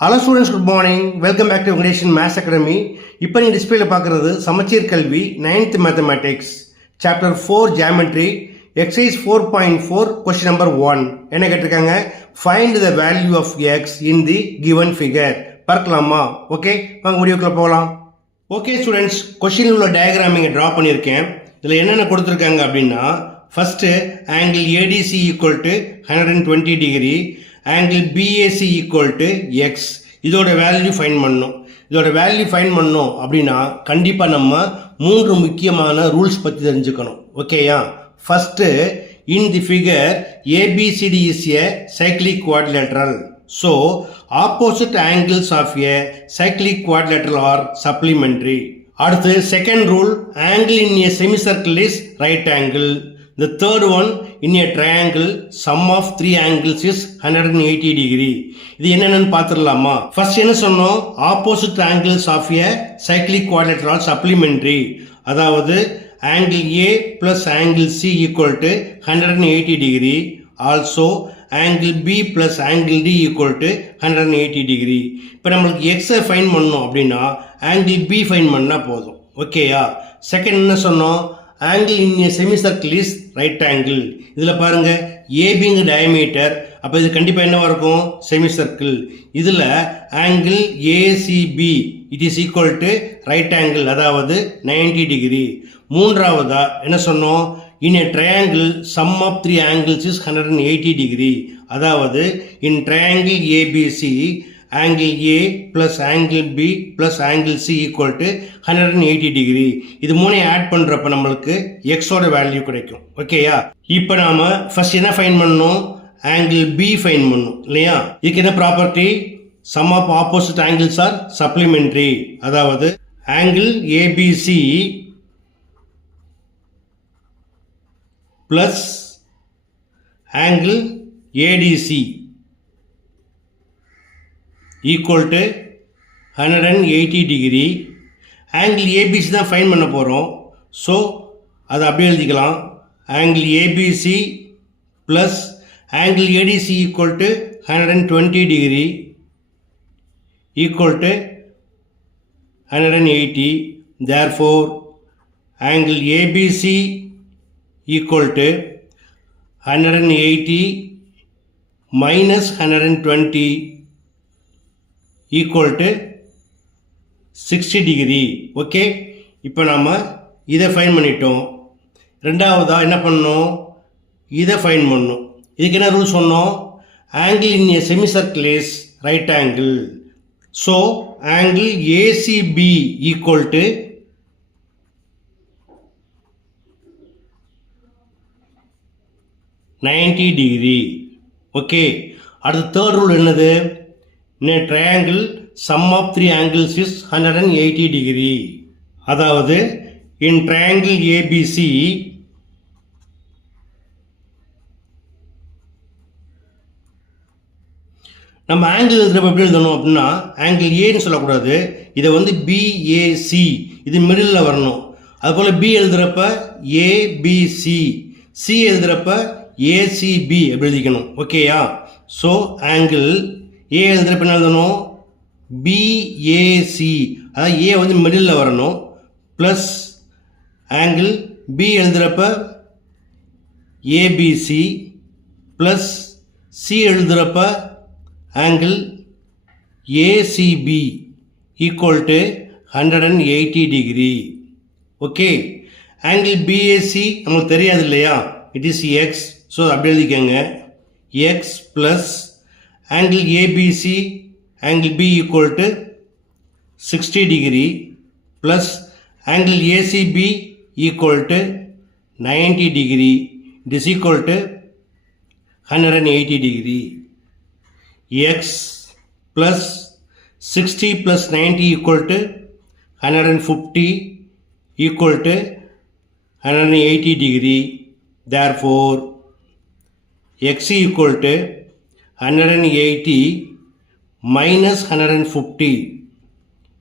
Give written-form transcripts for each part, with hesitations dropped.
Hello students, good morning. Welcome back to Venkatesan maths academy. இப்போ நீங்கள் டிஸ்பிளேல பார்க்குறது சமச்சீர் கல்வி 9th mathematics chapter 4 geometry exercise 4.4 question number 1. என்ன கேட்டிருக்காங்க? Find the value of x in the given figure. பார்க்கலாமா? ஓகே, வாங்க வீடியோக்குள்ள போகலாம். ஓகே ஸ்டூடெண்ட்ஸ், கொஸ்டினில் உள்ள டயக்ராம் இங்கே ட்ரா பண்ணியிருக்கேன். இதில் என்னென்ன கொடுத்துருக்காங்க அப்படின்னா, first angle ADC equal to 120 degree, angle BAC equal to X. இதோட வேல்யூ ஃபைன் பண்ணணும். இதோட வேல்யூ ஃபைன் பண்ணணும் அப்படின்னா கண்டிப்பாக நம்ம 3 முக்கியமான ரூல்ஸ் பற்றி தெரிஞ்சுக்கணும். ஓகேயா? First, in the figure ABCD is a cyclic quadrilateral. So opposite angles of a cyclic quadrilateral are supplementary. அடுத்து second rule, angle in a semicircle is right angle. The third one, in a triangle, sum of 3 angles is 180 degree. இது என்னன்னு பார்த்துடலாமா? First என்ன சொன்னோம்? Opposite angles of a cyclic quadrilateral supplementary. அதாவது angle A plus angle C equal to 180 degree. Also angle B plus angle D equal to 180 degree. இப்போ நம்மளுக்கு எக்ஸை fine பண்ணோம் அப்படின்னா ஆங்கிள் பி ஃபைன் பண்ணால் போதும். ஓகேயா? செகண்ட் என்ன சொன்னோம்? Angle in a semicircle is right angle. இதில் பாருங்கள், ஏபிங்க டயமீட்டர், அப்போ இது கண்டிப்பாக என்னவாக இருக்கும்? செமிசர்க்கிள். இதில் angle ACB it is equal to right angle, அதாவது 90 டிகிரி. மூன்றாவதா என்ன சொன்னோம்? In a triangle sum of 3 angles is 180 degree. அதாவது in triangle ABC angle A plus angle B plus angle C equal to 180 degree. இது மூணையும் add பண்ணுறப்ப நம்மளுக்கு எக்ஸோட வேல்யூ கிடைக்கும். ஓகேயா? இப்போ நாம் ஃபர்ஸ்ட் என்ன ஃபைன் பண்ணணும்? ஆங்கிள் பி ஃபைன் பண்ணணும் இல்லையா? இதுக்கு என்ன property? Sum of opposite angles are supplementary. அதாவது angle ABC plus angle ADC equal to 180 degree. Angle ABC தான் ஃபைன் பண்ண போகிறோம். ஸோ அதை அப்படியே எழுதிக்கலாம். Angle ABC plus angle ADC equal to 120 degree equal to 180. Therefore angle ABC equal to 180 minus 120 equal to 60 degree. Okay, இப்போ நாம் இதை fine பண்ணிட்டோம். ரெண்டாவதாக என்ன பண்ணணும்? இதை ஃபைன் பண்ணணும். இதுக்கு என்ன ரூல் சொன்னோம்? Angle in a semicircle is right angle. So angle ACB equal to 90 degree. Okay, அடுத்த தேர்ட் ரூல் என்னது? In a triangle, sum of 3 angles is 180 degree. அதாவது in triangle ABC நம்ம ஆங்கிள் எழுதுறப்ப எப்படி எழுதணும் அப்படின்னா, ஆங்கிள் ஏன்னு சொல்லக்கூடாது, இதை வந்து பிஏசி, இது மிடில் வரணும். அதுபோல் பி எழுதுறப்ப ஏபிசி, சி எழுதுறப்ப ஏசிபி எப்படி எழுதிக்கணும். ஓகேயா? ஸோ ஆங்கிள் ஏ எழுதுறப்ப என்ன எழுதணும்? பிஏசி, அதாவது ஏ வந்து மிடில் வரணும். ப்ளஸ் ஆங்கிள் பி எழுதுறப்ப ஏபிசி ப்ளஸ் சி எழுதுறப்ப angle ACB equal to 180 degree. Okay, angle BAC நமக்கு தெரியாது இல்லையா? It is X. ஸோ அப்படி எழுதிக்கோங்க. X plus angle ABC, angle B equal to 60 degree plus angle ACB equal to 90 degree. It is equal to 180 degree. X plus 60 plus 90 equal to 150 equal to 180 degree. Therefore, X equal to 180 minus 150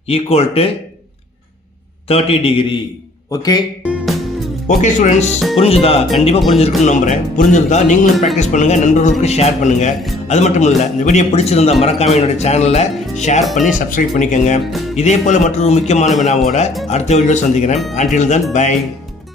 equal to 30 degree. Okay. Okay students, புரிஞ்சுதா? கண்டிப்பாக புரிஞ்சிருக்குன்னு நம்புகிறேன். புரிஞ்சிருந்தா நீங்களும் practice பண்ணுங்கள், நண்பர்களுக்கு share பண்ணுங்கள். அது மட்டும் இல்லை, இந்த வீடியோ பிடிச்சிருந்தா மறக்காம என்னோட சேனலை ஷேர் பண்ணி சப்ஸ்கிரைப் பண்ணிக்கோங்க. இதே போல் மற்றொரு முக்கியமான வினாவோட அடுத்த வீடியோ சந்திக்கிறேன். Until then, bye.